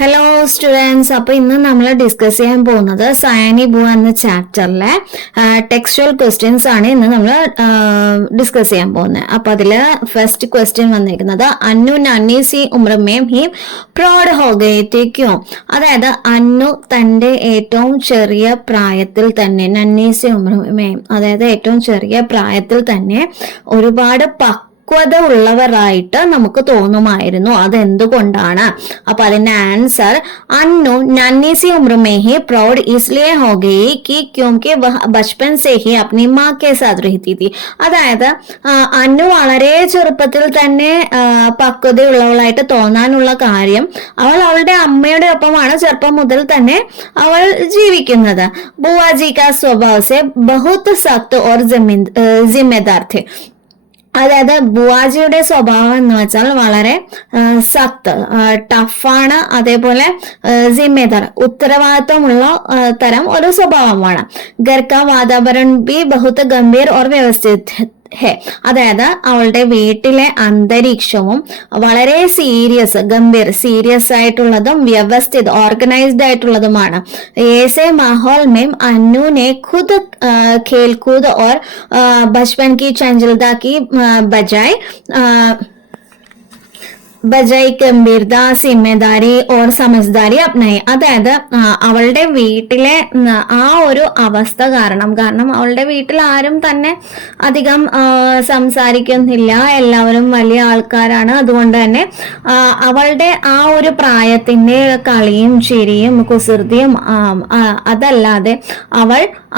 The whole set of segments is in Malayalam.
ഹലോ സ്റ്റുഡൻസ്, അപ്പോൾ ഇന്ന് നമ്മൾ ഡിസ്കസ് ചെയ്യാൻ പോകുന്നത് സയാനി ബു എന്ന ചാപ്റ്ററിലെ ടെക്സ്ച്വൽ ക്വസ്റ്റ്യൻസ് ആണ് ഇന്ന് നമ്മൾ ഡിസ്കസ് ചെയ്യാൻ പോകുന്നത്. അപ്പോൾ അതിൽ ഫസ്റ്റ് ക്വസ്റ്റ്യൻ വന്നിരിക്കുന്നത് അന്നു നന്നി സി ഉമ്ര മേം ഹി പ്രൗഡ് ഹോ ഗയേ थे क्यों? അതായത് അന്നു തൻ്റെ ഏറ്റവും ചെറിയ പ്രായത്തിൽ തന്നെ നന്നി സി ഉമ്ര മേം, അതായത് ഏറ്റവും ചെറിയ പ്രായത്തിൽ തന്നെ ഒരുപാട് പക്വത ഉള്ളവരായിട്ട് നമുക്ക് തോന്നുമായിരുന്നു. അതെന്തുകൊണ്ടാണ്? അപ്പൊ അതിന്റെ ആൻസർ अन्नू नन्ही सी उम्र में ही प्राउड इसलिए हो गई कि क्योंकि वह बचपन से ही अपनी माँ के साथ रहती थी. അതായത് അന്നു വളരെ ചെറുപ്പത്തിൽ തന്നെ പക്വതയുള്ളവളായിട്ട് തോന്നാനുള്ള കാര്യം അവൾ അവളുടെ അമ്മയുടെ ഒപ്പമാണ് ചെറുപ്പം മുതൽ തന്നെ അവൾ ജീവിക്കുന്നത്. बुआ का स्वभाव से बहुत सख्त और जिम्मेदार थे. അതായത് ബുവാജിയുടെ സ്വഭാവം എന്ന് വെച്ചാൽ വളരെ സഖ്ത്, ടഫാണ്, അതേപോലെ ജിമ്മേദാർ, ഉത്തരവാദിത്വമുള്ള തരം ഒരു സ്വഭാവമാണ്. ഗർക്ക വാതാവരൺ ബി ബഹുത് ഗംഭീർ ഓർ വ്യവസ്ഥിത് ഹേ, അതായത് അവളുടെ വീട്ടിലെ അന്തരീക്ഷവും വളരെ ഗംഭീർ സീരിയസ് ആയിട്ടുള്ളതും വ്യവസ്ഥിത് ഓർഗനൈസ്ഡ് ആയിട്ടുള്ളതുമാണ്. ऐसे माहौल में अन्नू ने खुद खेलकूद और बचपन की चंचलता की ബജായ് ഗംഭീർത സിമ്മേദാരി ഓർ സമജ്ദാരി അപ്നായി. അതായത് അവളുടെ വീട്ടിലെ ആ ഒരു അവസ്ഥ കാരണം അവളുടെ വീട്ടിൽ ആരും തന്നെ അധികം സംസാരിക്കുന്നില്ല, എല്ലാവരും വലിയ ആൾക്കാരാണ്. അതുകൊണ്ട് തന്നെ അവളുടെ ആ ഒരു പ്രായത്തിന്റെ കളിയും ചിരിയും കുസൃതിയും അതല്ലാതെ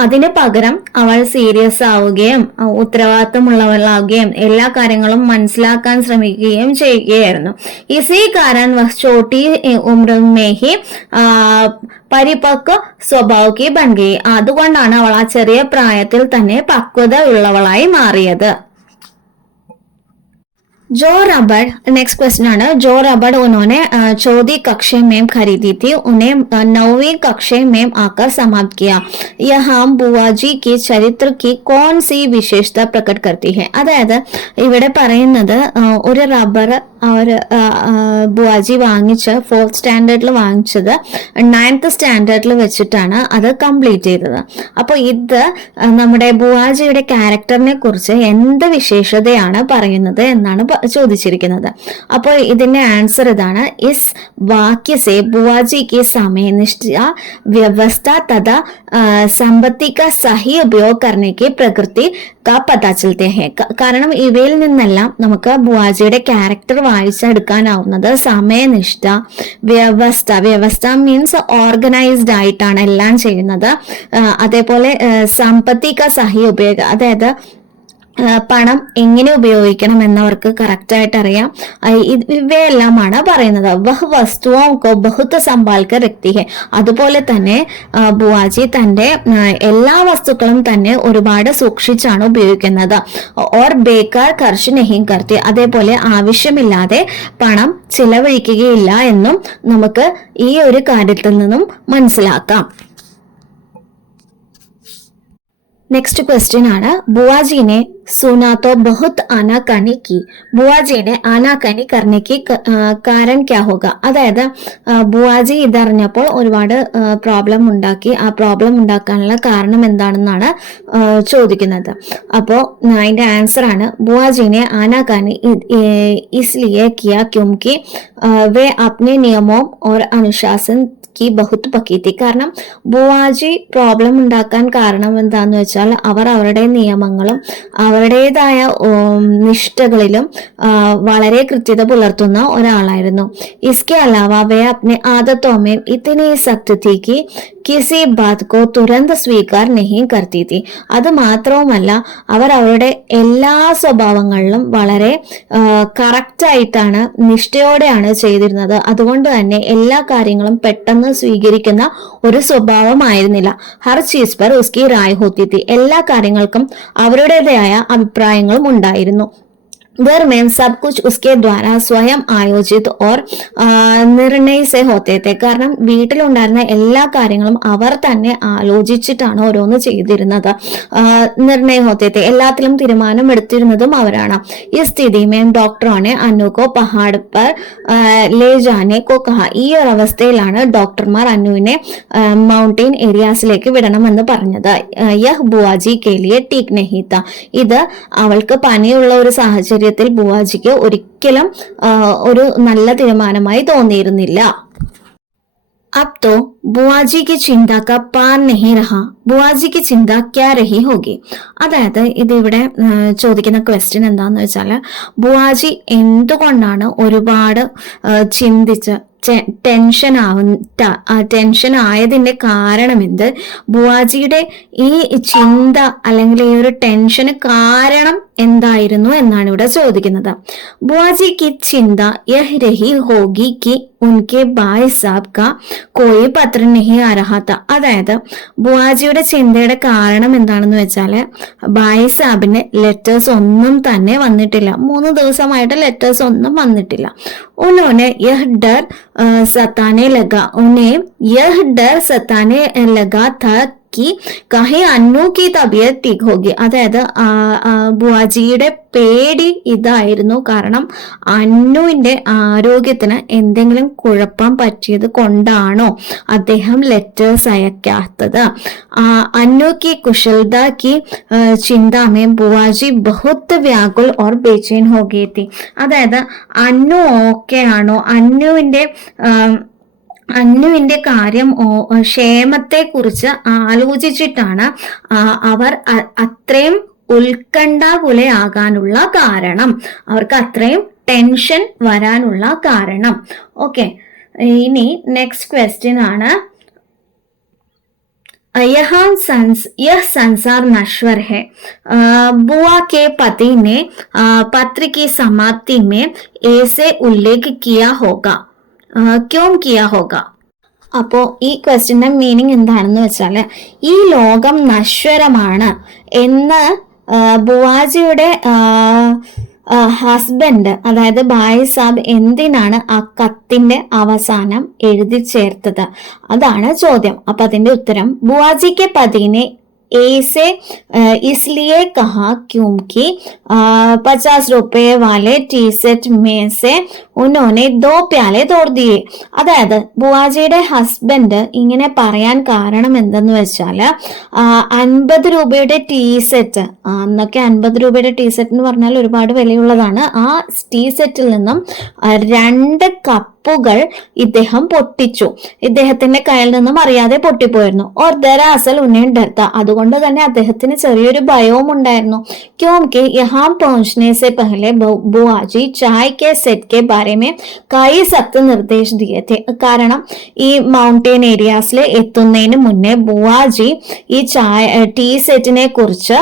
അതിന് പകരം അവൾ സീരിയസ് ആവുകയും ഉത്തരവാദിത്തമുള്ളവളാവുകയും എല്ലാ കാര്യങ്ങളും മനസ്സിലാക്കാൻ ശ്രമിക്കുകയും ചെയ്യുകയായിരുന്നു. इसी कारण वह छोटी उम्र में ही പരിപക്വ സ്വഭാവി ബൻ ഗയി. അതുകൊണ്ടാണ് അവൾ ആ ചെറിയ പ്രായത്തിൽ തന്നെ പക്വത ഉള്ളവളായി മാറിയത്. जो रबड़, नेक्स्ट क्वेश्चन है, जो रबड़ उन्होंने 14वीं कक्षा में खरीदी थी उन्हें 9वीं कक्षा में आकर समाप्त किया. यहाँ बुआ जी की चरित्र की कौन सी विशेषता प्रकट करती है? അതായത് ഇവിടെ പറയുന്നത് ഒരു റബ്ബർ ബുവാജി വാങ്ങിച്ച് 4th സ്റ്റാൻഡേർഡിൽ വാങ്ങിച്ചത് 9th സ്റ്റാൻഡേർഡിൽ വെച്ചിട്ടാണ് അത് കംപ്ലീറ്റ് ചെയ്തത്. അപ്പോൾ ഇത് നമ്മുടെ ബുവാജിയുടെ ക്യാരക്ടറിനെ കുറിച്ച് എന്ത് വിശേഷതയാണ് പറയുന്നത് എന്നാണ് ചോദിച്ചിരിക്കുന്നത്. അപ്പോൾ ഇതിന്റെ ആൻസർ ഇതാണ്. ഇസ് വാക്യ സെ ബുവാജി की സമയനിഷ്ഠ വ്യവസ്ഥ തഥാ സമ്പത്തി का സഹി ഉപയോഗ करने की പ്രകൃതി का पता चलते हैं. കാരണം ഇവയിൽ നിന്നെല്ലാം നമുക്ക് ബുവാജിയുടെ ക്യാരക്ടർ വായിച്ചെടുക്കാനാവുന്നത് സമയനിഷ്ഠ, വ്യവസ്ഥ മീൻസ് ഓർഗനൈസ്ഡ് ആയിട്ടാണ് എല്ലാം ചെയ്യുന്നത്. അതേപോലെ സമ്പത്തി का സഹി ഉപയോഗ, അതായത് പണം എങ്ങനെ ഉപയോഗിക്കണം എന്നവർക്ക് കറക്റ്റ് ആയിട്ട് അറിയാം. ഇവയെല്ലാമാണ് പറയുന്നത്. വഹ് വസ്തുവോ കോ ബഹുത്ത് സമ്പാൽക്കർ രഖ്തി ഹെ, അതുപോലെ തന്നെ ബുവാജി തന്റെ എല്ലാ വസ്തുക്കളും തന്നെ ഒരുപാട് സൂക്ഷിച്ചാണ് ഉപയോഗിക്കുന്നത്. ഓർ ബേക്കാർ ഖർച്ച് നഹീ കർത്തി, അതേപോലെ ആവശ്യമില്ലാതെ പണം ചിലവഴിക്കുകയില്ല എന്നും നമുക്ക് ഈ ഒരു കാര്യത്തിൽ നിന്നും മനസ്സിലാക്കാം. नेक्स्ट क्वेश्चन ആണ്, बुआजी ने सुना तो बहुत आनाकानी की. बुआजी ने आनाकानी करने की कारण क्या होगा? അതായത് ബുവാജി ഇതറിഞ്ഞപ്പോൾ ഒരുപാട് പ്രോബ്ലം ഉണ്ടാക്കി. ആ പ്രോബ്ലം ഉണ്ടാക്കാനുള്ള കാരണം എന്താണെന്നാണ് ചോദിക്കുന്നത്. അപ്പോൾ അതിന്റെ ആൻസർ ആണ് ബുവാജിനെ ആനാകാനി इसलिए किया क्योंकि वे अपने नियमों और अनुशासन की बहुत पकी थी. കാരണം ബുവാജി പ്രോബ്ലം ഉണ്ടാക്കാൻ കാരണം എന്താന്ന് വെച്ചാൽ അവർ അവരുടെ നിയമങ്ങളും അവരുടേതായ നിഷ്ഠകളിലും വളരെ കൃത്യത പുലർത്തുന്ന ഒരാളായിരുന്നു. इसके अलावा वे अपने आदतों में इतनी सख्त थी कि किसी बात को तुरंत स्वीकार नहीं करती थी. അത് മാത്രവുമല്ല, അവർ അവരുടെ എല്ലാ സ്വഭാവങ്ങളിലും വളരെ കറക്റ്റ് ആയിട്ടാണ് നിഷ്ഠയോടെയാണ് ചെയ്തിരുന്നത്. അതുകൊണ്ട് തന്നെ എല്ലാ കാര്യങ്ങളും പെട്ടെന്ന് സ്വീകരിക്കുന്ന ഒരു സ്വഭാവമായിരുന്നില്ല. ഹർ ചീസ് പർ ഉസ്കി റായ് ഹോത്തി തി, എല്ലാ കാര്യങ്ങൾക്കും അവരുടേതായ അഭിപ്രായങ്ങളും ഉണ്ടായിരുന്നു. घर में सब कुछ उसके द्वारा स्वयं आयोजित और निर्णय से होते थे. കാരണം വീട്ടിലുണ്ടായിരുന്ന എല്ലാ കാര്യങ്ങളും അവർ തന്നെ ആലോചിച്ചിട്ടാണ് ഓരോന്ന് ചെയ്തിരുന്നത്. നിർണയ होते थे, എല്ലാത്തിലും തീരുമാനം എടുത്തിരുന്നതും അവരാണ്. ഈ സ്ഥിതി में डॉक्टरों ने अनु को पहाड़ पर ले जाने को कहा. ഈ ഒരു അവസ്ഥയിലാണ് ഡോക്ടർമാർ അനുവിനെ മൗണ്ടൈൻ ഏരിയാസിലേക്ക് വിടണമെന്ന് പറഞ്ഞത്. യഹ് ബുവാജി के लिए ठीक नहीं था. ഇത് അവൾക്ക് പനിയുള്ള ഒരു സാഹചര്യത്തിൽ ബുവാജിക്ക് ഒരിക്കലും ഒരു നല്ല തീരുമാനമായി തോന്നിയിരുന്നില്ല. अब तो बुआजी की चिंता का पार नहीं रहा. ബുവാജി की चिंता क्या रही होगी. അതായത് ഇത് ഇവിടെ ചോദിക്കുന്ന ക്വസ്റ്റ്യൻ എന്താന്ന് വെച്ചാൽ, ബുവാജി എന്തുകൊണ്ടാണ് ഒരുപാട് ചിന്തിച്ച് ടെൻഷൻ ആയതിന്റെ കാരണം എന്ത്, ബുവാജിയുടെ ഈ ചിന്ത അല്ലെങ്കിൽ ഈ ഒരു ടെൻഷന് കാരണം എന്തായിരുന്നു എന്നാണ് ഇവിടെ ചോദിക്കുന്നത്. ബുവാജി की चिंता यह रही होगी कि उनके भाई साहब का कोई पत्र नहीं आ रहा था. അതായത് ബുവാജിയുടെ ചിന്തയുടെ കാരണം എന്താണെന്ന് വെച്ചാല്, ഭായ് സാബിന് ലെറ്റേഴ്സ് ഒന്നും തന്നെ വന്നിട്ടില്ല. 3 ദിവസമായിട്ട് ലെറ്റേഴ്സ് ഒന്നും വന്നിട്ടില്ല. उन्होंने यह डर सताने लगा था कि कहीं अन्नू की तबीयत ठीक होगी. അതായത് ബുവാജിയുടെ പേടി ഇതായിരുന്നു, കാരണം അന്നുവിന്റെ ആരോഗ്യത്തിന് എന്തെങ്കിലും കുഴപ്പം പറ്റിയത് കൊണ്ടാണോ അദ്ദേഹം ലെറ്റേഴ്സ് അയക്കാത്തത്. अन्नू की कुशलता की चिंता में बुआजी बहुत व्याकुल और बेचैन हो गई थी. അതായത് അന്നു ഓക്കെ ആണോ, അന്നുവിന്റെ കാര്യം ക്ഷേമത്തെ കുറിച്ച് ആലോചിച്ചിട്ടാണ് അവർ അത്രയും ഉത്കണ്ഠാകുലയാകാനുള്ള കാരണം, അവർക്ക് അത്രയും ടെൻഷൻ വരാനുള്ള കാരണം. ഓക്കെ, ഇനി നെക്സ്റ്റ് ക്വസ്റ്റ്യൻ ആണ്, यह संसार नश्वर है. बुआ के पति ने पत्र की समाप्ति में ऐसे उल्लेख किया होगा, क्यों किया होगा. അപ്പോ ഈ ക്വസ്റ്റ്യന്റെ മീനിങ് എന്താണെന്ന് വെച്ചാല്, ഈ ലോകം നശ്വരമാണ് എന്ന് ബുവാജിയുടെ ഹസ്ബൻഡ്, അതായത് ഭായ് സാബ് എന്തിനാണ് ആ കത്തിന്റെ അവസാനം എഴുതി ചേർത്തത്, അതാണ് ചോദ്യം. അപ്പൊ അതിന്റെ ഉത്തരം, ബുവാജിക്ക് പതിനെ ऐसे इसलिए कहा क्योंकि 50 रुपए वाले टी सेट में से ഉന്നോനെ 2 പ്യാലെ തോട് ദിയേ. അതായത് ബുവാജിയുടെ ഹസ്ബൻഡ് ഇങ്ങനെ പറയാൻ കാരണം എന്തെന്ന് വെച്ചാല്, 50 രൂപയുടെ ടീ സെറ്റ്, അന്നൊക്കെ 50 രൂപയുടെ ടീ സെറ്റ് എന്ന് പറഞ്ഞാൽ ഒരുപാട് വിലയുള്ളതാണ്. ആ ടീ സെറ്റിൽ നിന്നും 2 കപ്പുകൾ ഇദ്ദേഹം പൊട്ടിച്ചു. ഇദ്ദേഹത്തിന്റെ കയ്യിൽ നിന്നും അറിയാതെ പൊട്ടിപ്പോയിരുന്നു. ഓർ ദരാസൽ ഉന്നയൻ ഡർത്ത, അതുകൊണ്ട് തന്നെ അദ്ദേഹത്തിന് ചെറിയൊരു ഭയവും ഉണ്ടായിരുന്നു. ക്യോംകി യഹാം പहुंचने से पहले बुआजी चाय के सेट के बारे में कई सख्त निर्देश दिए थे. കാരണം ഈ മൗണ്ടൈൻ ഏരിയാസിൽ എത്തുന്നതിന് മുന്നേ ബുവാജി ഈ ടീ സെറ്റിനെ കുറിച്ച്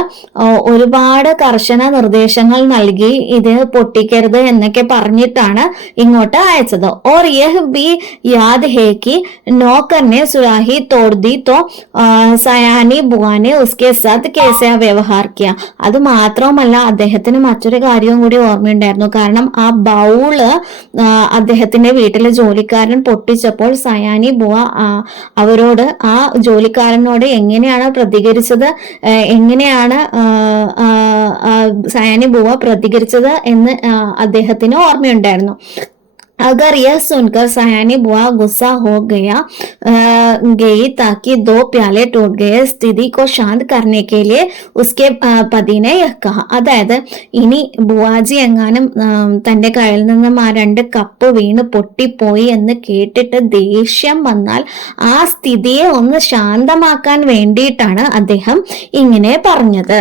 ഒരുപാട് കർശന നിർദ്ദേശങ്ങൾ നൽകി, ഇത് പൊട്ടിക്കരുത് എന്നൊക്കെ പറഞ്ഞിട്ടാണ് ഇങ്ങോട്ട് അയച്ചത്. और यह भी याद है कि नौकर ने सुराही तोड़ दी तो സയാനി बुआ ने उसके साथ कैसा व्यवहार किया. അത് മാത്രവുമല്ല, അദ്ദേഹത്തിന് മറ്റൊരു കാര്യവും കൂടി ഓർമ്മയുണ്ടായിരുന്നു. കാരണം ആ ബൗള് അദ്ദേഹത്തിന്റെ വീട്ടിലെ ജോലിക്കാരൻ പൊട്ടിച്ചപ്പോൾ സയാനി ബുവ അവരോട്, ആ ജോലിക്കാരനോട് എങ്ങനെയാണ് പ്രതികരിച്ചത്, എങ്ങനെയാണ് സയാനി ബുവ പ്രതികരിച്ചത് എന്ന് അദ്ദേഹത്തിന് ഓർമ്മയുണ്ടായിരുന്നു. अगर यह सुनकर सयानी बुआ गुस्सा हो गई ताकि 2 प्याले टूट गए स्थिति को शांत करने के लिए उसके पति ने यह कहा. അതായത് ഇനി ബുവാജി എങ്ങാനും തന്റെ കയ്യിൽ നിന്നും ആ 2 കപ്പ് വീണ് പൊട്ടിപ്പോയി എന്ന് കേട്ടിട്ട് ദേഷ്യം വന്നാൽ ആ സ്ഥിതിയെ ഒന്ന് ശാന്തമാക്കാൻ വേണ്ടിയിട്ടാണ് അദ്ദേഹം ഇങ്ങനെ പറഞ്ഞത്.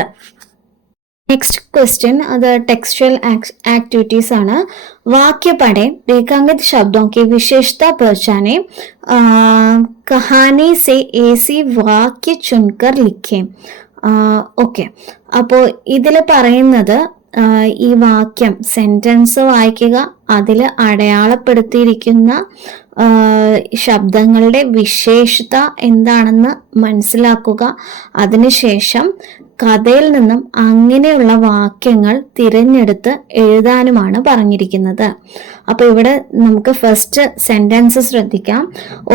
നെക്സ്റ്റ് ക്വസ്റ്റ്യൻ അത് ടെക്സ്ച്വൽ ആക്ടിവിറ്റീസ് ആണ്. वाक्य पढ़े, रेखांकित शब्दों की विशेषता पहचाने, कहानी से ऐसी वाक्य चुनकर लिखें. ഓക്കെ, അപ്പോൾ ഇതിൽ പറയുന്നത്, ഈ വാക്യം സെന്റൻസ് വായിക്കുക, അതിൽ അടയാളപ്പെടുത്തിയിരിക്കുന്ന ശബ്ദങ്ങളുടെ വിശേഷത എന്താണെന്ന് മനസ്സിലാക്കുക, അതിനുശേഷം കഥയിൽ നിന്നും അങ്ങനെയുള്ള വാക്യങ്ങൾ തിരഞ്ഞെടുത്ത് എഴുതാനുമാണ് പറഞ്ഞിരിക്കുന്നത്. അപ്പൊ ഇവിടെ നമുക്ക് ഫസ്റ്റ് സെന്റൻസ് ശ്രദ്ധിക്കാം.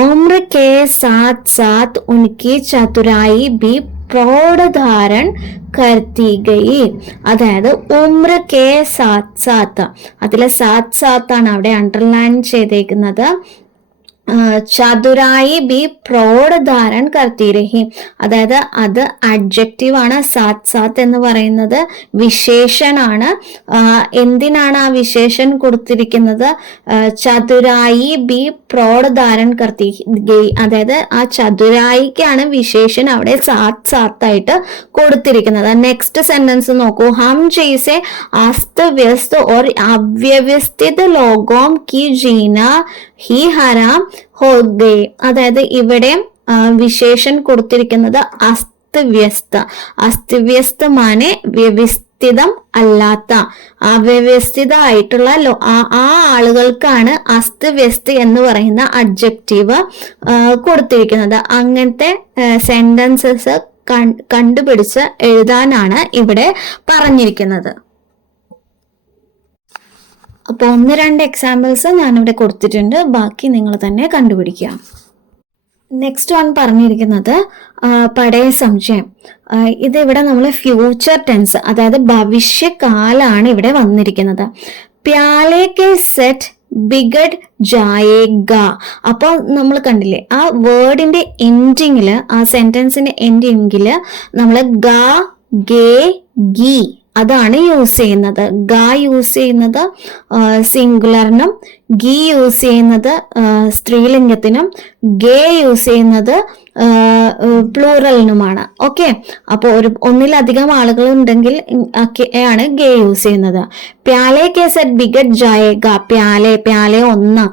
ഉമ്ര കെ സാത്ത് സാത്ത് ഉൻകി ചതുരായി ബി പ്രൗഢധാരൺ കർത്തി ഗയി. അതായത് ഉമ്ര കെ സാത്ത് സാത്ത്, അതിലെ സാത്ത് സാത്താണ് അവിടെ അണ്ടർലൈൻ ചെയ്തേക്കുന്നത്. ചതുരായി ബി പ്രൗഢധാരൺ കർത്തി രഹി, അതായത് അത് അഡ്ജക്റ്റീവ് ആണ്. സാത്ത് സാത്ത് എന്ന് പറയുന്നത് വിശേഷണാണ്. എന്തിനാണ് ആ വിശേഷൻ കൊടുത്തിരിക്കുന്നത്? ചതുരായി ബി പ്രൗഢധാരൺ കർത്തി ഗയി, അതായത് ആ ചതുരായിക്കാണ് വിശേഷൻ അവിടെ സാത്ത് സാത്തായിട്ട് കൊടുത്തിരിക്കുന്നത്. നെക്സ്റ്റ് സെന്റൻസ് നോക്കൂ. ഹം ജൈസെ അസ്ത വ്യസ്ത ഓർ അവ്യവസ്ഥിത ലോകോം കി ജീന ഹി ഹറാം ഹോ ഗേ, അതായത് ഇവിടെ വിശേഷൻ കൊടുത്തിരിക്കുന്നത് അസ്തവ്യസ്ത. അസ്തവ്യസ്തമാണ് വ്യവസ്ഥിതം അല്ലാത്ത, അവ്യവസ്ഥിതമായിട്ടുള്ള ആ ആളുകൾക്കാണ് അസ്തവ്യസ്ത എന്ന് പറയുന്ന അഡ്ജക്റ്റീവ് കൊടുത്തിരിക്കുന്നത്. അങ്ങനത്തെ സെന്റൻസസ് കണ്ടുപിടിച്ച് എഴുതാനാണ് ഇവിടെ പറഞ്ഞിരിക്കുന്നത്. അപ്പോൾ 1-2 എക്സാമ്പിൾസ് ഞാനിവിടെ കൊടുത്തിട്ടുണ്ട്, ബാക്കി നിങ്ങൾ തന്നെ കണ്ടുപിടിക്കുക. നെക്സ്റ്റ് വൺ പറഞ്ഞിരിക്കുന്നത് പടയ സംശയം. ഇത് ഇവിടെ നമ്മൾ ഫ്യൂച്ചർ ടെൻസ്, അതായത് ഭവിഷ്യകാലാണ് ഇവിടെ വന്നിരിക്കുന്നത്. പ്യാലെ കെ സെറ്റ് ബിഗഡ് ജായേഗ. അപ്പോൾ നമ്മൾ കണ്ടില്ലേ, ആ വേർഡിന്റെ എൻഡിങ്ങില്, ആ സെന്റൻസിന്റെ എൻഡിങ്ങില് നമ്മൾ ഗ ഗേ ഗി അതാണ് യൂസ് ചെയ്യുന്നത്. ഗ യൂസ് ചെയ്യുന്നത് സിംഗുലറിനും, ഗി യൂസ് ചെയ്യുന്നത് സ്ത്രീലിംഗത്തിനും, ഗേ യൂസ് ചെയ്യുന്നത് പ്ലൂറലിനുമാണ്. ഓക്കെ, അപ്പോൾ ഒന്നിലധികം ആളുകൾ ഉണ്ടെങ്കിൽ ആണ് ഗേ യൂസ് ചെയ്യുന്നത്. പ്യാലെ കെ സെറ്റ് ബിഗഡ് ജായേഗ, പ്യാലെ ഒന്ന്,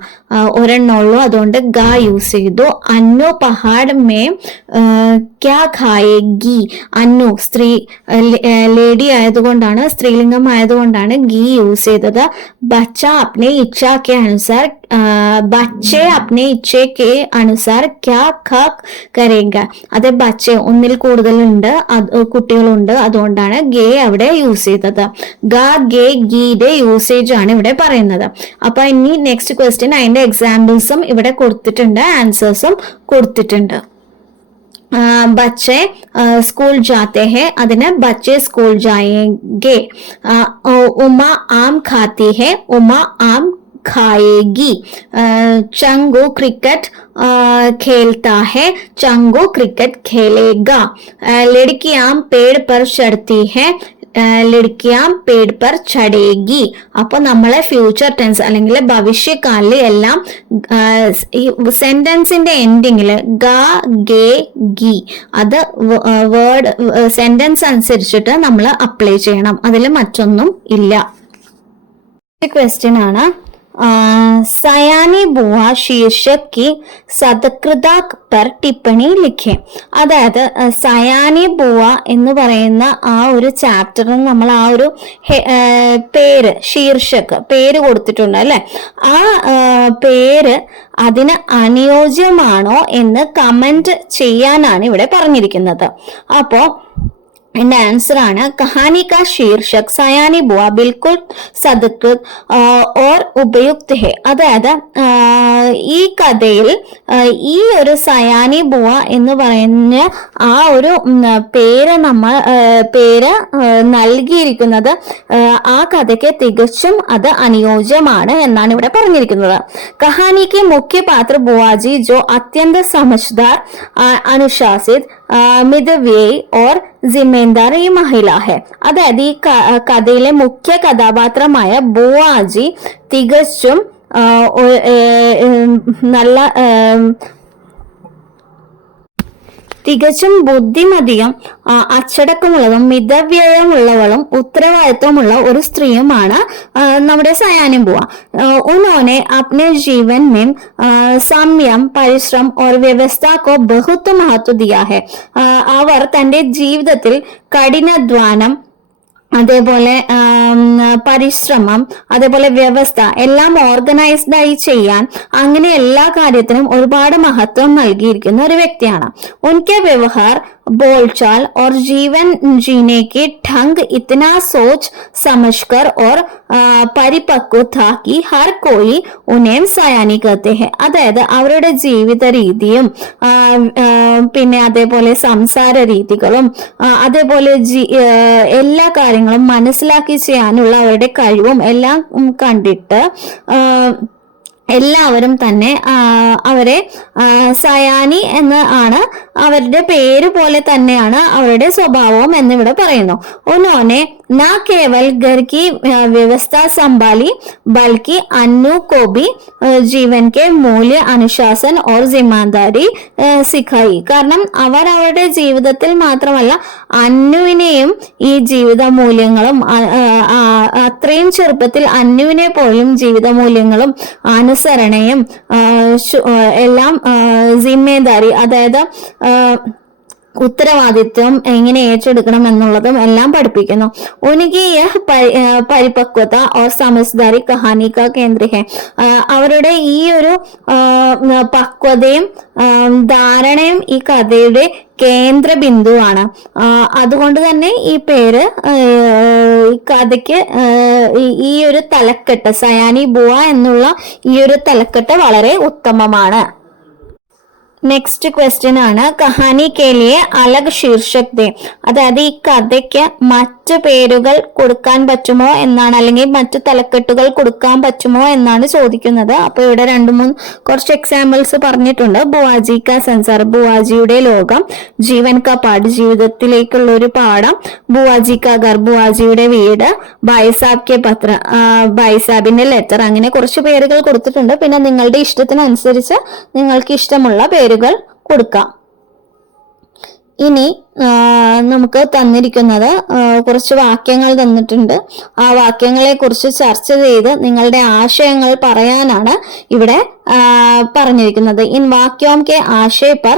ഒരെണ്ണുള്ളൂ, അതുകൊണ്ട് ഗ യൂസ് ചെയ്തു. അന്നു പഹാഡ് മേ ക്യാ ഖായേഗി, അന്നു സ്ത്രീ ലേഡി ആയതുകൊണ്ടാണ്, സ്ത്രീലിംഗം ആയതുകൊണ്ടാണ് ഗി യൂസ് ചെയ്തത്. ബച്ച അപ്നെ ഇച്ഛ കെ അനുസാർ, ബച്ചെ അപ്നെ ഇച്ഛെ കെ അനുസാർ ക്യാ ഖ കരേങ്ക. അതെ, ബച്ചെ ഒന്നിൽ കൂടുതലുണ്ട്, കുട്ടികളുണ്ട്, അതുകൊണ്ടാണ് ഗേ അവിടെ യൂസ് ചെയ്തത്. ഗ ഗേ ഗീയുടെ യൂസേജ് ആണ് ഇവിടെ പറയുന്നത്. അപ്പൊ ഇനി നെക്സ്റ്റ് ക്വസ്റ്റ്യൻ, അതിന്റെ എക്സാമ്പിൾസും ഇവിടെ കൊടുത്തിട്ടുണ്ട്, ആൻസേഴ്സും കൊടുത്തിട്ടുണ്ട്. बच्चे स्कूल जाते हैं, അതിന് बच्चे स्कूल जाएंगे. उमा आम खाती है, उमा आम खाएगी. चंगू क्रिकेट खेलता है, चंगू क्रिकेट खेलेगा. लड़कियां पेड़ पर चढ़ती है, ലഡ്കിയാ പേട് പർ ചടേഗി. അപ്പൊ നമ്മളെ ഫ്യൂച്ചർ ടെൻസ് അല്ലെങ്കിൽ ഭവിഷ്യകാലിൽ എല്ലാം ഈ സെന്റൻസിന്റെ എൻഡിങ്ങില് ഗ ഗേ ഗി അത് വേർഡ് സെന്റൻസ് അനുസരിച്ചിട്ട് നമ്മൾ അപ്ലൈ ചെയ്യണം, അതിൽ മറ്റൊന്നും ഇല്ല. ക്വസ്റ്റ്യൻ ആണ്, സയാനി ബുവ ശീർഷക് കി സത്കൃത പർ ടിപ്പണി ലിഖേ. അതായത് സയാനി ബുവ എന്ന് പറയുന്ന ആ ഒരു ചാപ്റ്ററിന് നമ്മൾ ആ ഒരു പേര്, ശീർഷക് പേര് കൊടുത്തിട്ടുണ്ട് അല്ലെ, ആ പേര് അതിന് അനുയോജ്യമാണോ എന്ന് കമന്റ് ചെയ്യാനാണ് ഇവിടെ പറഞ്ഞിരിക്കുന്നത്. അപ്പോ എന്റെ ആൻസർ ആണ് കഹാനി കാ ശീർഷക് സയാനി ബുവ ബിൽക്കുൽ സദ്കൃത് ഓർ ഉപയുക്ത് ഹെ. അതായത് ഈ കഥയിൽ ഈ ഒരു സയാനി ബുവ എന്ന് പറയുന്ന ആ ഒരു പേര് നൽകിയിരിക്കുന്നത് ആ കഥയ്ക്ക് തികച്ചും അത് അനുയോജ്യമാണ് എന്നാണ് ഇവിടെ പറഞ്ഞിരിക്കുന്നത്. കഹാനിക്ക് മുഖ്യ പാത്ര ബുവാജി ജോ അത്യന്ത സമജ്ദാർ, അനുശാസിത്, മിതവ്യയ് ഓർ ജിമ്മേദാർ ഈ മഹിള ഹെ. അതായത് ഈ കഥയിലെ മുഖ്യ കഥാപാത്രമായ ബുവാജി തികച്ചും തികച്ചും ബുദ്ധിമതിയും അച്ചടക്കമുള്ളതും മിതവ്യയമുള്ളവളും ഉത്തരവാദിത്വമുള്ള ഒരു സ്ത്രീയുമാണ് നമ്മുടെ സയാനി ബുവ. उन्होंने अपने जीवन में സംയം പരിശ്രം और व्यवस्था को बहुत महत्व दिया है. അവർ തന്റെ ജീവിതത്തിൽ കഠിനാധ്വാനം, അതേപോലെ പരിശ്രമം, അതേപോലെ വ്യവസ്ഥ എല്ലാം ഓർഗനൈസ്ഡ് ആയി ചെയ്യാൻ, അങ്ങനെ എല്ലാ കാര്യത്തിനും ഒരുപാട് മഹത്വം നൽകിയിരിക്കുന്ന ഒരു വ്യക്തിയാണ്. ഉൻകെ വ്യവഹാർ, बोलचाल और जीवन जीने के ढंग इतना सोच समझकर और പരിപക്വ था कि हर कोई उन्हें സയാനി कहते हैं. അതായത് അവരുടെ ജീവിത രീതിയും പിന്നെ അതേപോലെ സംസാര രീതികളും അതേപോലെ എല്ലാ കാര്യങ്ങളും മനസ്സിലാക്കി ചെയ്യാനുള്ള അവരുടെ കഴിവും എല്ലാം കണ്ടിട്ട് എല്ലാവരും തന്നെ അവരെ സയാനി എന്ന് ആണ്, അവരുടെ പേര് പോലെ തന്നെയാണ് അവരുടെ സ്വഭാവം എന്നിവിടെ പറയുന്നു. उन्होंने न केवल घर की व्यवस्था संभाली बल्कि अन्नू को भी जीवन के मूल्य, അനുശാസൻ और जिम्मेदारी സിഖായി. കാരണം അവർ അവരുടെ ജീവിതത്തിൽ മാത്രമല്ല അന്നുവിനെയും ഈ ജീവിത മൂല്യങ്ങളും അത്രയും ചെറുപ്പത്തിൽ അന്നുവിനെ പോലും ജീവിത മൂല്യങ്ങളും അനുസരണയും എല്ലാം ജിമ്മേദാരി, അതായത് ഉത്തരവാദിത്വം എങ്ങനെ ഏറ്റെടുക്കണം എന്നുള്ളതും എല്ലാം പഠിപ്പിക്കുന്നു. ഉനകി യഹ് പരിപക്വത ഓർ സമജ്ദാരി കഹാനി കാ കേന്ദ്ര ഹെ. അവരുടെ ഈ ഒരു പക്വതയും ധാരണയും ഈ കഥയുടെ കേന്ദ്ര ബിന്ദുവാണ്. അതുകൊണ്ട് തന്നെ ഈ പേര് ഈ കഥയ്ക്ക് ഈ ഒരു തലക്കെട്ട് സയാനി ബുവ എന്നുള്ള ഈ ഒരു തലക്കെട്ട് വളരെ ഉത്തമമാണ്. നെക്സ്റ്റ് ക്വസ്റ്റ്യൻ ആണ് കഹാനി കേലിയെ അലഗ് ശീർഷക് ദേ. അതായത് ഈ കഥയ്ക്ക് മറ്റു പേരുകൾ കൊടുക്കാൻ പറ്റുമോ എന്നാണ്, അല്ലെങ്കിൽ മറ്റു തലക്കെട്ടുകൾ കൊടുക്കാൻ പറ്റുമോ എന്നാണ് ചോദിക്കുന്നത്. അപ്പൊ ഇവിടെ കുറച്ച് എക്സാമ്പിൾസ് പറഞ്ഞിട്ടുണ്ട്. ബുവാജി കാ സൻസാർ, ബുവാജിയുടെ ലോകം. ജീവൻ കാ പാഠ്, ജീവിതത്തിലേക്കുള്ള ഒരു പാഠം. ബുവാജി കാ ഘർ, ബുവാജിയുടെ വീട്. ഭായിസാബ് കെ പത്ര, ഭായിസാബിന്റെ ലെറ്റർ. അങ്ങനെ കുറച്ച് പേരുകൾ കൊടുത്തിട്ടുണ്ട്. പിന്നെ നിങ്ങളുടെ ഇഷ്ടത്തിനനുസരിച്ച് നിങ്ങൾക്ക് ഇഷ്ടമുള്ള പേരുകൾ കൊടുക്കാം. ഇനി നമുക്ക് തന്നിരിക്കുന്നത് കുറച്ച് വാക്യങ്ങൾ തന്നിട്ടുണ്ട്. ആ വാക്യങ്ങളെ കുറിച്ച് ചർച്ച ചെയ്ത് നിങ്ങളുടെ ആശയങ്ങൾ പറയാനാണ് ഇവിടെ പറഞ്ഞിരിക്കുന്നത്. ഇൻ വാക്യോം കെ ആശയ പർ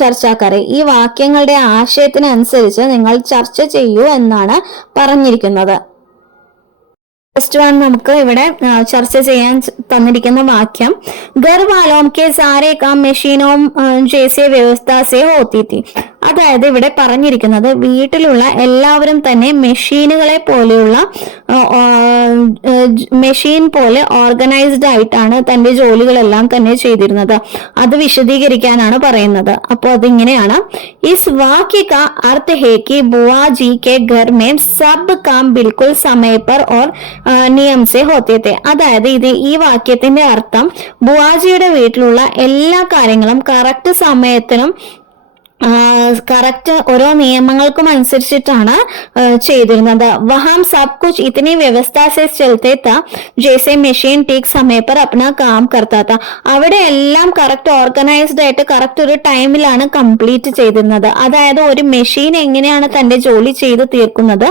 ചർച്ച കരെ. ഈ വാക്യങ്ങളുടെ ആശയത്തിനനുസരിച്ച് നിങ്ങൾ ചർച്ച ചെയ്യൂ എന്നാണ് പറഞ്ഞിരിക്കുന്നത്. ഫസ്റ്റ് വൺ നമുക്ക് ഇവിടെ ചർച്ച ചെയ്യാൻ തന്നിരിക്കുന്ന വാക്യം ഘർ വാലോം കെ സാരേ കാം മെഷീനോം ജैसे വ്യവസ്ഥ സേ ഹോത്തി തി. അതായത് ഇവിടെ പറഞ്ഞിരിക്കുന്നത് വീട്ടിലുള്ള എല്ലാവരും തന്നെ മെഷീനുകളെ പോലെയുള്ള മെഷീൻ പോലെ ഓർഗനൈസ്ഡ് ആയിട്ടാണ് തന്റെ ജോലികളെല്ലാം തന്നെ ചെയ്തിരുന്നത്. അത് വിശദീകരിക്കാനാണ് പറയുന്നത്. അപ്പോൾ അതിങ്ങനെയാണ്, ഇസ് വാക്യ കാ അർത്ഥ ഹേ കി ബുआ जी के घर में सब काम बिल्कुल समय पर और നിയം സേ ഹോത്തെ തെ. അതായത് ഈ വാക്യത്തിന്റെ അർത്ഥം ബുവാജിയുടെ വീട്ടിലുള്ള എല്ലാ കാര്യങ്ങളും കറക്റ്റ് സമയത്തിനും കറക്റ്റ് ഓരോ നിയമങ്ങൾക്കും അനുസരിച്ചിട്ടാണ് ചെയ്തിരുന്നത്. വഹാം സബ് കുച്ച് ഇതനി വ്യവസ്ഥ സെ ചലത്തെ താ ജैसे മെഷീൻ ठीक समय पर अपना काम करता था. അവിടെ എല്ലാം കറക്റ്റ് ഓർഗനൈസ്ഡ് ആയിട്ട് കറക്റ്റ് ഒരു ടൈമിലാണ് കംപ്ലീറ്റ് ചെയ്തിരുന്നത്. അതായത് ഒരു മെഷീൻ എങ്ങനെയാണ് തന്റെ ജോലി ചെയ്ത് തീർക്കുന്നത്,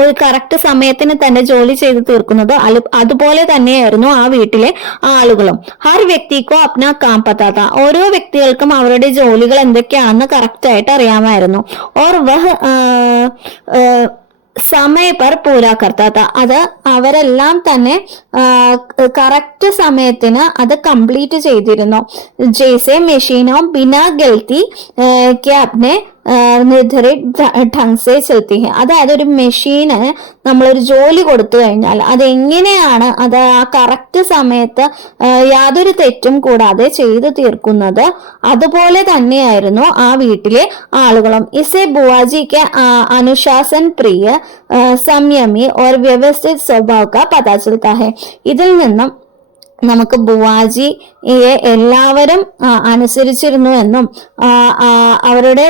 ഒരു കറക്റ്റ് സമയത്തിന് തന്റെ ജോലി ചെയ്ത് തീർക്കുന്നത്, അതുപോലെ തന്നെയായിരുന്നു ആ വീട്ടിലെ ആളുകളും. ഹർ വ്യക്തിക്കോ അപ്നാ കാം പതാ താ. ഓരോ വ്യക്തികൾക്കും അവരുടെ ജോലികൾ എന്തൊക്കെയാണെന്ന് കറക്റ്റ് ആയിട്ട് അറിയാമായിരുന്നു. ഓർ വഹ് സമയ പർ പൂരാ കർത്താ താ. അത് അവരെല്ലാം തന്നെ കറക്റ്റ് സമയത്തിന് അത് കംപ്ലീറ്റ് ചെയ്തിരുന്നു. ജैसे മെഷീനോ ബിനാ ഗൽത്തി കെ അപ്നെ നിർദ്ധരിത് ढंग से चलती है. അതായത് ഒരു മെഷീന് നമ്മളൊരു ജോലി കൊടുത്തു കഴിഞ്ഞാൽ അതെങ്ങനെയാണ് അത് ആ കറക്റ്റ് സമയത്ത് യാതൊരു തെറ്റും കൂടാതെ ചെയ്തു തീർക്കുന്നത്, അതുപോലെ തന്നെയായിരുന്നു ആ വീട്ടിലെ ആളുകളും. ഇസെ ബുവാജി കെ അനുശാസൻ പ്രിയ സംയമി ഓർ വ്യവസ്ഥിത് സ്വഭാവ കാ പതാ ചലതാ ഹെ. ഇതിൽ നിന്നും നമുക്ക് ബുവാജിയെ എല്ലാവരും അനുസരിച്ചിരുന്നു എന്നും അവരുടെ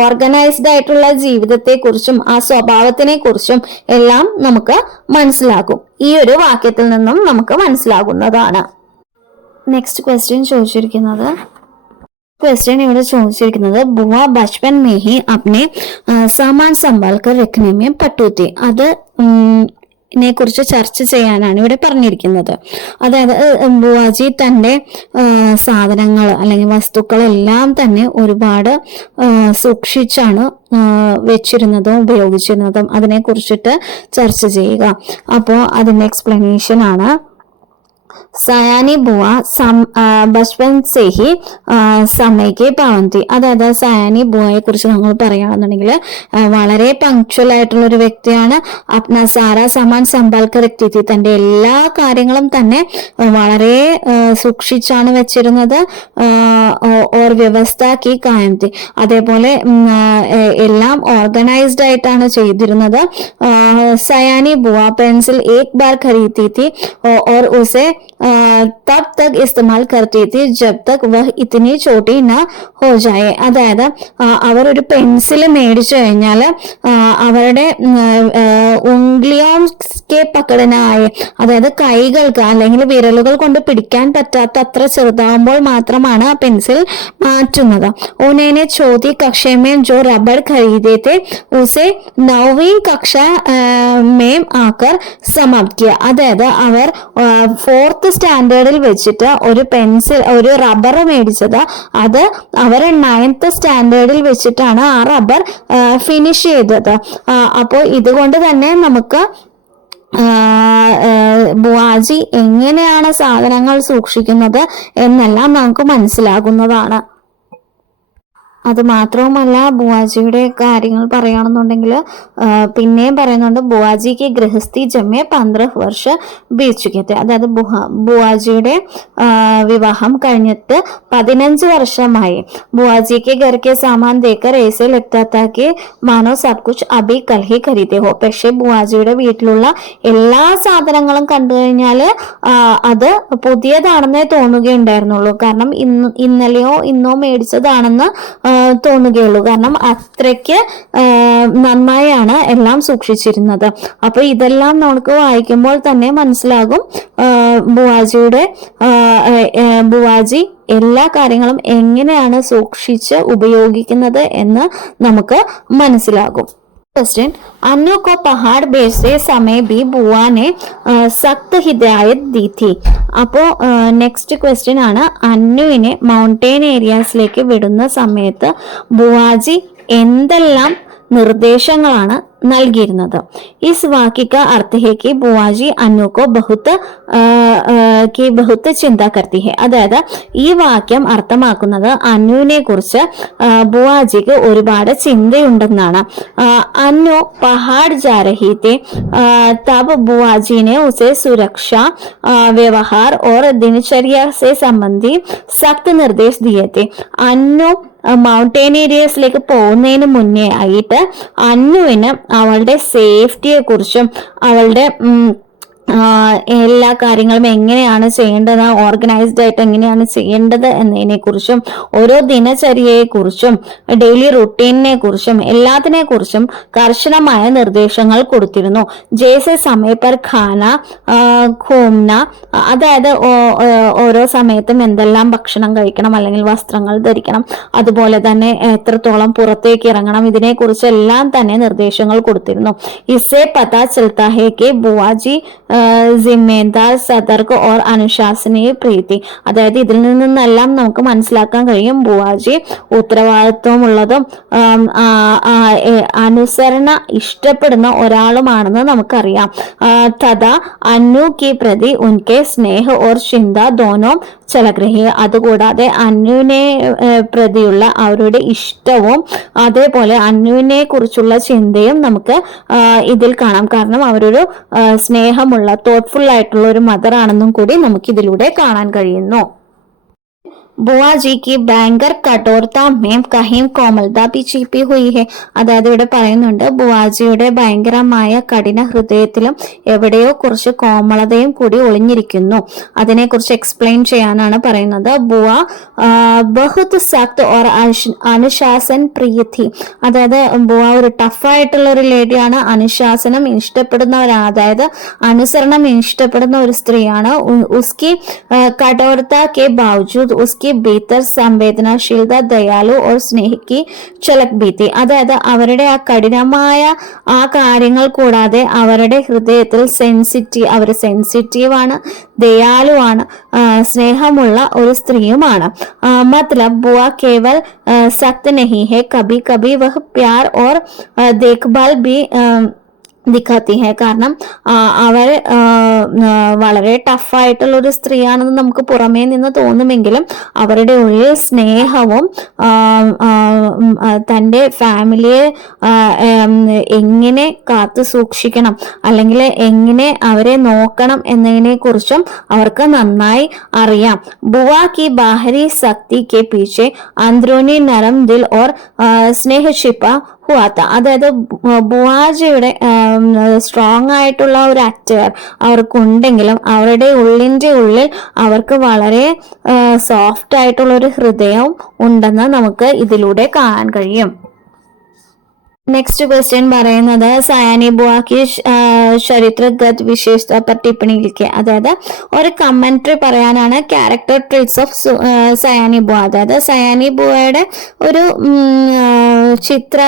ഓർഗനൈസ്ഡ് ആയിട്ടുള്ള ജീവിതത്തെ കുറിച്ചും ആ സ്വഭാവത്തിനെ കുറിച്ചും എല്ലാം നമുക്ക് മനസ്സിലാക്കും. ഈ ഒരു വാക്യത്തിൽ നിന്നും നമുക്ക് മനസ്സിലാകുന്നതാണ്. നെക്സ്റ്റ് ക്വസ്റ്റ്യൻ ചോദിച്ചിരിക്കുന്നത് ബുआ बचपन में ही अपने सामान संभाल कर रखने में पटू थी. അത് നെ കുറിച്ച് ചർച്ച ചെയ്യാനാണ് ഇവിടെ പറഞ്ഞിരിക്കുന്നത്. അതായത് ബുവാജി തന്റെ സാധനങ്ങൾ അല്ലെങ്കിൽ വസ്തുക്കളെല്ലാം തന്നെ ഒരുപാട് സൂക്ഷിച്ചാണ് വെച്ചിരുന്നതും ഉപയോഗിച്ചിരുന്നതും അതിനെ കുറിച്ചിട്ട് ചർച്ച ചെയ്യുക. അപ്പോൾ അതിന്റെ എക്സ്പ്ലനേഷൻ ആണ് സയാനി ബുവ ബച്പൻ സെ ഹി സമയക്ക് പാവന്തി. അതായത് സയാനി ബുവയെ കുറിച്ച് നമ്മൾ പറയുകയാണെന്നുണ്ടെങ്കിൽ വളരെ പങ്ക്ച്വൽ ആയിട്ടുള്ള ഒരു വ്യക്തിയാണ്. അപ്ന സാരാ സമാൻ സമ്പാൽക്കർ രക്തി, തന്റെ എല്ലാ കാര്യങ്ങളും തന്നെ വളരെ സൂക്ഷിച്ചാണ് വെച്ചിരുന്നത്. ഓർ വ്യവസ്ഥയാക്കി കായംതി, അതേപോലെ എല്ലാം ഓർഗനൈസ്ഡ് ആയിട്ടാണ് ചെയ്തിരുന്നത്. സയാനി ബുവ പെൻസിൽ ഏക് ബാർ ഖരീദി थी और उसे तब तक इस्तेमाल करती थी जब तक वह इतनी छोटी न हो जाए. അതായത് അവർ ഒരു പെൻസിൽ മേടിച്ചു കഴിഞ്ഞാൽ അവരുടെ ഉംഗ്ലിയോക്കെ പക്കടനായി, അതായത് കൈകൾക്ക് അല്ലെങ്കിൽ വിരലുകൾ കൊണ്ട് പിടിക്കാൻ പറ്റാത്ത അത്ര ചെറുതാകുമ്പോൾ മാത്രമാണ് ആ പെൻസിൽ മാറ്റുന്നത്. ഉനേനെ ചോദ്യ കക്ഷമേ ജോ റബ്ബർ ഖരീദേ थे उसे 9वीं कक्षा में आकर समाप्त किया. അതായത് അവർ 4th സ്റ്റാൻഡേർഡിൽ വെച്ചിട്ട് ഒരു പെൻസിൽ ഒരു റബ്ബർ മേടിച്ചത് അത് അവർ 9th സ്റ്റാൻഡേർഡിൽ വെച്ചിട്ടാണ് ആ റബ്ബർ ഫിനിഷ് ചെയ്തത്. അപ്പോൾ ഇതുകൊണ്ട് തന്നെ നമുക്ക് ബുവാജി എങ്ങനെയാണ് സാധനങ്ങൾ സൂക്ഷിക്കുന്നത് എന്നെല്ലാം നമുക്ക് മനസ്സിലാകുന്നതാണ്. അത് മാത്രവുമല്ല, ബുവാജിയുടെ കാര്യങ്ങൾ പറയുകയാണെന്നുണ്ടെങ്കിൽ പിന്നെയും പറയുന്നുണ്ട് ബുവാജിക്ക് ഗൃഹസ്ഥി ജമ്മെ 15 വർഷ ബീച്ചുകത്തെ. അതായത് ബുവാജിയുടെ വിവാഹം കഴിഞ്ഞിട്ട് 15 വർഷമായി. ബുവാജിക്ക് ഘർക്കെ സാമാൻ ദേക്കർ ഏസെ ലഗ്താക്കി മാനോ സബ് കുച്ച് അബി കൽഹി ഖരീദേ ഹോ. പക്ഷെ ബുവാജിയുടെ വീട്ടിലുള്ള എല്ലാ സാധനങ്ങളും കണ്ടു കഴിഞ്ഞാൽ അത് പുതിയതാണെന്നേ തോന്നുകയുണ്ടായിരുന്നുള്ളൂ. കാരണം ഇന്നലെയോ ഇന്നോ മേടിച്ചതാണെന്ന് തോന്നുകയുള്ളൂ. കാരണം അത്രയ്ക്ക് നന്നായാണ് എല്ലാം സൂക്ഷിച്ചിരുന്നത്. അപ്പൊ ഇതെല്ലാം നമുക്ക് വായിക്കുമ്പോൾ തന്നെ മനസ്സിലാകും ബുവാജി എല്ലാ കാര്യങ്ങളും എങ്ങനെയാണ് സൂക്ഷിച്ച് ഉപയോഗിക്കുന്നത് എന്ന് നമുക്ക് മനസ്സിലാകും. क्वेश्चन, अन्नू को पहाड़ बेचते समय भी बुआ ने सख्त हिदायत दी थी. അപ്പോൾ നെക്സ്റ്റ് ക്വസ്റ്റ്യൻ ആണ്, അന്നുവിനെ മൗണ്ടെയിൻ ഏരിയാസിലേക്ക് വിടുന്ന സമയത്ത് ബുവാജി എന്തെല്ലാം നിർദ്ദേശങ്ങളാണ് നൽകിയിരുന്നത്. ഇസ് വാക്യ का अर्थ है कि बुआजी अन्नू को बहुत चिंता करती है. അതായത് ഈ വാക്യം അർത്ഥമാക്കുന്നത് അന്നുവിനെ കുറിച്ച് ബുവാജിക്ക് ഒരുപാട് ചിന്തയുണ്ടെന്നാണ്. അന്നു പഹാഡ് जा रही थी तब बुआजी ने उसे सुरक्षा व्यवहार और दिनचर्या से संबंधी सख्त निर्देश दिए थे. अनु മൗണ്ടെയിൻ ഏരിയസിലേക്ക് പോകുന്നതിന് മുന്നേ ആയിട്ട് അന്നുവിന് അവളുടെ സേഫ്റ്റിയെ കുറിച്ചും അവളുടെ എല്ലാ കാര്യങ്ങളും എങ്ങനെയാണ് ചെയ്യേണ്ടത്, ഓർഗനൈസ്ഡ് ആയിട്ട് എങ്ങനെയാണ് ചെയ്യേണ്ടത് എന്നതിനെ കുറിച്ചും ഓരോ ദിനചര്യയെ കുറിച്ചും ഡെയിലി റുട്ടീനെ കുറിച്ചും എല്ലാത്തിനെ കുറിച്ചും കർശനമായ നിർദ്ദേശങ്ങൾ കൊടുത്തിരുന്നു. ജേസെ സമയപ്പർ ഖാന ഘൂംന, അതായത് ഓരോ സമയത്തും എന്തെല്ലാം ഭക്ഷണം കഴിക്കണം അല്ലെങ്കിൽ വസ്ത്രങ്ങൾ ധരിക്കണം, അതുപോലെ തന്നെ എത്രത്തോളം പുറത്തേക്ക് ഇറങ്ങണം, ഇതിനെക്കുറിച്ച് എല്ലാം തന്നെ നിർദ്ദേശങ്ങൾ കൊടുത്തിരുന്നു. ഇസേ പതാ ചൽത്താ ഹേ കെ ബുവാജി ജിമ്മേദാർ സതർക്ക് ഓർ അനുശാസനീയ പ്രീതി. അതായത് ഇതിൽ നിന്നെല്ലാം നമുക്ക് മനസ്സിലാക്കാൻ കഴിയും ബുവാജി ഉത്തരവാദിത്വമുള്ളതും അനുസരണ ഇഷ്ടപ്പെടുന്ന ഒരാളുമാണെന്ന് നമുക്കറിയാം. തഥാ അന്നു കി പ്രതി ഉൻകെ സ്നേഹ ഓർ ചിന്ത ദോനോ ചലഗ്രഹി. അതുകൂടാതെ അന്നുവിനെ പ്രതിയുള്ള അവരുടെ ഇഷ്ടവും അതേപോലെ അന്നുവിനെ കുറിച്ചുള്ള ചിന്തയും നമുക്ക് ഇതിൽ കാണാം. കാരണം അവരൊരു സ്നേഹമുള്ള തോട്ട്ഫുൾ ആയിട്ടുള്ള ഒരു മദർ ആണെന്നും കൂടി നമുക്ക് ഇതിലൂടെ കാണാൻ കഴിയുന്നു. ബുവാജി की ഭയങ്കർ കഠോരത में कहीं कोमलता भी छिपी हुई है. അതായത് ഇവിടെ പറയുന്നുണ്ട് ബുവാജിയുടെ ഭയങ്കരമായ കഠിന ഹൃദയത്തിലും എവിടെയോ കുറച്ച് കോമളതയും കൂടി ഒളിഞ്ഞിരിക്കുന്നു. അതിനെക്കുറിച്ച് എക്സ്പ്ലെയിൻ ചെയ്യാനാണ് പറയുന്നത്. ബുവ ബഹുത് സഖ്ത് ഓർ അനുശാസൻ പ്രിയ थी. അതായത് ബുവ ഒരു ടഫായിട്ടുള്ള ഒരു ലേഡിയാണ്, അനുശാസനം ഇഷ്ടപ്പെടുന്നവരാണ്, അതായത് അനുസരണം ഇഷ്ടപ്പെടുന്ന ഒരു സ്ത്രീയാണ്. ഉസ്കി കഠോരത കെ ബാവജൂദ് ഉസ്കി की भीतर संवेदनशीलता दयालु और स्नेह की झलक भी थी. അതായത് അവരുടെ ആ കഠിനമായ ആ കാര്യങ്ങൾ കൂടാതെ അവരുടെ ഹൃദയത്തിൽ അവർ സെൻസിറ്റീവ് ആണ്, ദയാലുവാണ്, സ്നേഹമുള്ള ഒരു സ്ത്രീയുമാണ്. मतलब बुआ केवल सख्त नहीं है, कभी कभी वह प्यार और देखभाल भी ദിഖാത്തി ഹെ. കാരണം അവർ വളരെ ടഫായിട്ടുള്ള ഒരു സ്ത്രീയാണെന്ന് നമുക്ക് പുറമേ നിന്ന് തോന്നുമെങ്കിലും അവരുടെ ഉള്ളിൽ സ്നേഹവും തൻ്റെ ഫാമിലിയെ എങ്ങനെ കാത്തു സൂക്ഷിക്കണം അല്ലെങ്കിൽ എങ്ങനെ അവരെ നോക്കണം എന്നതിനെ കുറിച്ചും അവർക്ക് നന്നായി അറിയാം. ബുआ की बाहरी शक्ति के पीछे अंदरूनी नरम दिल और स्नेह छिपा ഹുവാത്ത. അതായത് ബുവാജിയുടെ സ്ട്രോങ് ആയിട്ടുള്ള ഒരു അറ്റയർ അവർക്കുണ്ടെങ്കിലും അവരുടെ ഉള്ളിൽ അവർക്ക് വളരെ സോഫ്റ്റ് ആയിട്ടുള്ള ഒരു ഹൃദയം ഉണ്ടെന്ന് നമുക്ക് ഇതിലൂടെ കാണാൻ കഴിയും. നെക്സ്റ്റ് ക്വസ്റ്റ്യൻ പറയുന്നത് സയാനി ബുआ की ചരിത്രഗത് വിശേഷത पर टिप्पणी लिखे. അതായത് ഒരു കമന്ററി പറയാനാണ് ക്യാരക്ടർ ട്രേറ്റ്സ് ഓഫ് സയാനി ബുआ. അതായത് സയാനി ബുവയുടെ ഒരു ചിത്ര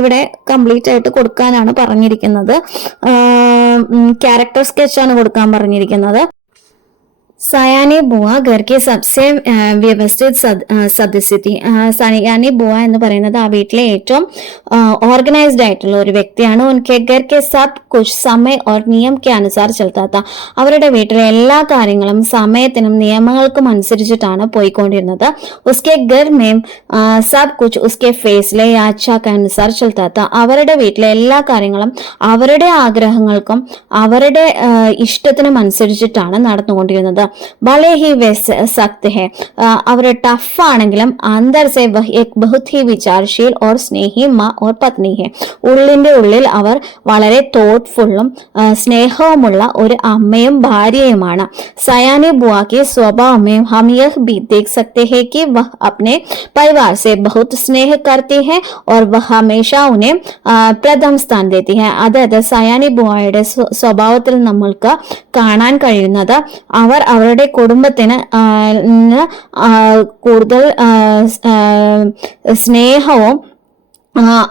ഇവിടെ കംപ്ലീറ്റ് ആയിട്ട് കൊടുക്കാനാണ് പറഞ്ഞിരിക്കുന്നത്. ക്യാരക്ടർ സ്കെച്ചാണ് കൊടുക്കാൻ പറഞ്ഞിരിക്കുന്നത്. സയാനി ബുവ घर के सबसे व्यवस्थित सदस्य थी. സയാനി ബുവ എന്ന് പറയുന്നത് ആ വീട്ടിലെ ഏറ്റവും ഓർഗനൈസ്ഡ് ആയിട്ടുള്ള ഒരു വ്യക്തിയാണ്. ഉൻകെ घर के सब कुछ समय और नियम के अनुसार चलता था. അവരുടെ വീട്ടിലെ എല്ലാ കാര്യങ്ങളും സമയത്തിനും നിയമങ്ങൾക്കും അനുസരിച്ചിട്ടാണ് പോയിക്കൊണ്ടിരുന്നത്. उसके घर में सब कुछ उसके फैसले या इच्छा के अनुसार चलता था. അവരുടെ വീട്ടിലെ എല്ലാ കാര്യങ്ങളും അവരുടെ ആഗ്രഹങ്ങൾക്കും അവരുടെ ഇഷ്ടത്തിനും അനുസരിച്ചിട്ടാണ് നടന്നുകൊണ്ടിരുന്നത്. भले ही वे सख्त है, അവർ ടഫ് ആണെങ്കിലും अंदर से वह एक बहुत ही विचारशील और स्नेही माँ और पत्नी है. ഉള്ളിൽ അവർ വളരെ തോട്ട്ഫുള്ളും സ്നേഹവുമുള്ള ഒരു അമ്മയും ഭാര്യയുമാണ്. സയാനി बुआ के स्वभाव में हम यह भी देख सकते हैं कि वह अपने परिवार से बहुत स्नेह करती है और वह हमेशा उन्हें प्रथम स्थान देती है. അതായത് സയാനി ബുവായുടെ സ്വഭാവത്തിൽ നമ്മൾക്ക് കാണാൻ കഴിയുന്നത് അവർ അവരുടെ കുടുംബത്തിന് കൂടുതൽ സ്നേഹവും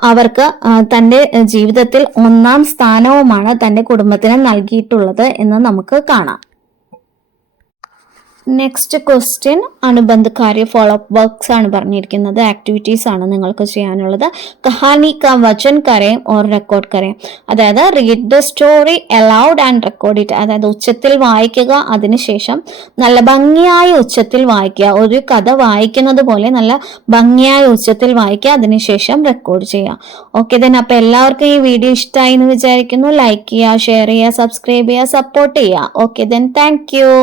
അവർക്ക് തൻ്റെ ജീവിതത്തിൽ ഒന്നാം സ്ഥാനവുമാണ് തൻ്റെ കുടുംബത്തിന് നൽകിയിട്ടുള്ളത് എന്ന് നമുക്ക് കാണാം. നെക്സ്റ്റ് ക്വസ്റ്റ്യൻ അനുബന്ധ കാര്യ ഫോളോ അപ്പ് വർക്ക്സ് ആണ് പറഞ്ഞിരിക്കുന്നത്. ആക്ടിവിറ്റീസ് ആണ് നിങ്ങൾക്ക് ചെയ്യാനുള്ളത്. കഹാനി കാ വചൻ കരേം ഓർ റെക്കോർഡ് കരേം. അതായത് read the story allowed and record it. അതായത് ഉച്ചത്തിൽ വായിക്കുക, അതിനുശേഷം നല്ല ഭംഗിയായ ഉച്ചത്തിൽ വായിക്കുക. ഒരു കഥ വായിക്കുന്നത് പോലെ നല്ല ഭംഗിയായ ഉച്ചത്തിൽ വായിക്കുക, അതിനുശേഷം റെക്കോർഡ് ചെയ്യുക. ഓക്കെ ദെൻ അപ്പോൾ എല്ലാവർക്കും ഈ വീഡിയോ ഇഷ്ടമായി എന്ന് വിചാരിക്കുന്നു. ലൈക്ക് ചെയ്യുക, ഷെയർ ചെയ്യുക, സബ്സ്ക്രൈബ് ചെയ്യുക, സപ്പോർട്ട് ചെയ്യുക. Okay then thank you.